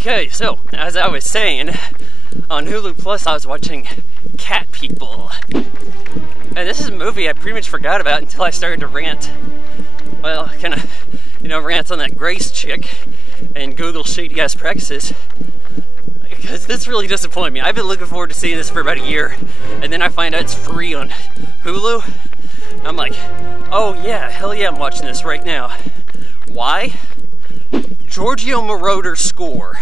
Okay, so as I was saying, on Hulu Plus I was watching Cat People. And this is a movie I pretty much forgot about until I started to rant. Well, kind of, rant on that Grace chick and Google shady ass practices. Because this really disappointed me. I've been looking forward to seeing this for about a year, and then I find out it's free on Hulu. I'm like, oh yeah, hell yeah, I'm watching this right now. Why? Giorgio Moroder's score.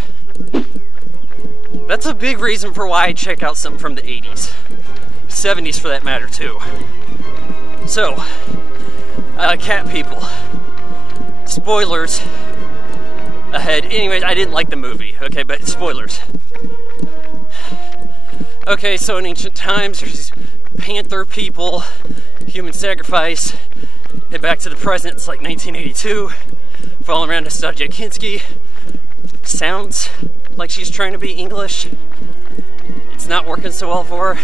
That's a big reason for why I check out something from the 80s. 70s for that matter too. So, Cat People. Spoilers ahead. Anyways, I didn't like the movie, okay, but spoilers. Okay, so in ancient times, there's these panther people, human sacrifice. Head back to the present, it's like 1982. Following around Nastassja Kinski. Sounds like she's trying to be English. It's not working so well for her.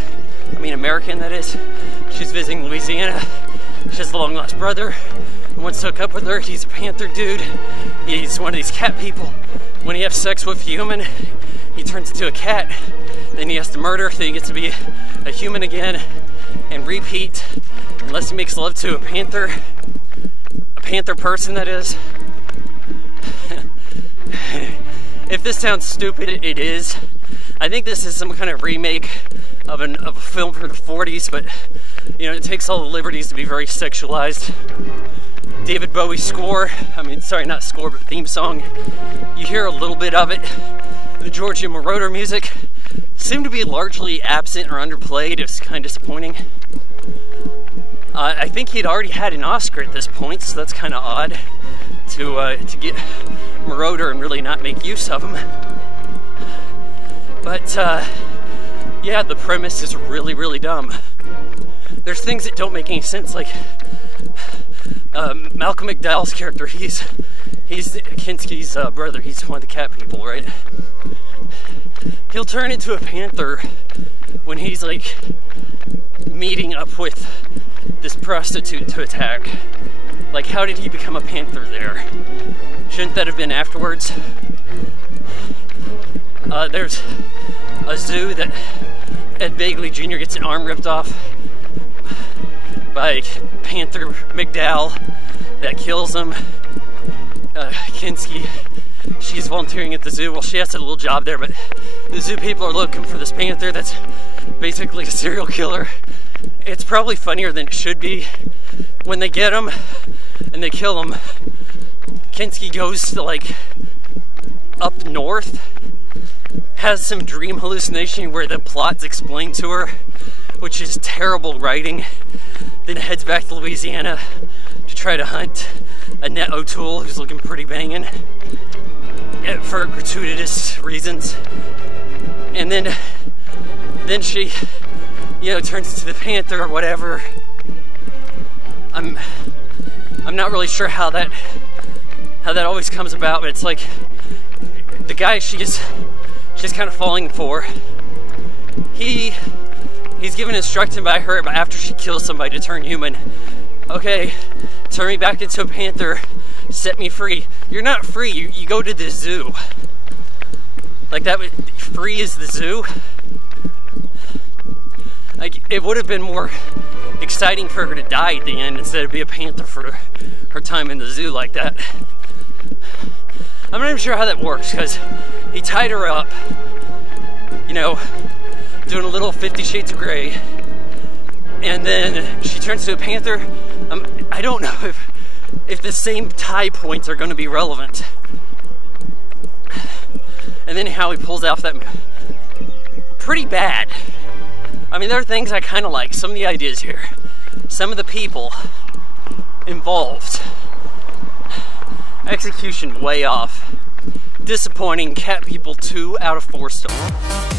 I mean, American, that is. She's visiting Louisiana. She has a long lost brother who once took up with her. He's a panther dude. He's one of these cat people. When he has sex with a human, he turns into a cat. Then he has to murder, then he gets to be a human again and repeat unless he makes love to a panther person, that is. If this sounds stupid, it is. I think this is some kind of remake of a film from the 40s, but it takes all the liberties to be very sexualized. David Bowie's score, but theme song, you hear a little bit of it. The Giorgio Moroder music seemed to be largely absent or underplayed. It was kind of disappointing. I think he'd already had an Oscar at this point, so that's kind of odd to get Moroder and really not make use of him. But yeah, the premise is really, really dumb. There's things that don't make any sense, like Malcom McDowell's character. He's Kinski's brother. He's one of the cat people, right? He'll turn into a panther when he's like meeting up with this prostitute to attack. Like, how did he become a panther there? Shouldn't that have been afterwards? There's a zoo that Ed Begley Jr. gets an arm ripped off by Panther McDowell that kills him. Kinski, she's volunteering at the zoo. Well, she has a little job there, but the zoo people are looking for this panther that's basically a serial killer. It's probably funnier than it should be. When they get him and they kill him, Kinski goes to like up north, has some dream hallucination where the plot's explained to her, which is terrible writing. Then heads back to Louisiana to try to hunt Annette O'Toole, who's looking pretty banging, for gratuitous reasons. And then she, turns into the panther or whatever. I'm not really sure how that always comes about, but it's like the guy she's kind of falling for, he's given instruction by her after she kills somebody to turn human. Okay, turn me back into a panther, set me free. You're not free, you go to the zoo. Like that, free is the zoo? Like, it would have been more exciting for her to die at the end instead of be a panther for her time in the zoo like that. I'm not even sure how that works, because he tied her up, doing a little 50 Shades of Grey, and then she turns to a panther. I don't know if the same tie points are going to be relevant. And then how he pulls off that, pretty bad. I mean, there are things I kind of like, some of the ideas here, some of the people involved. Execution way off. Disappointing. Cat People 2 out of 4 stars.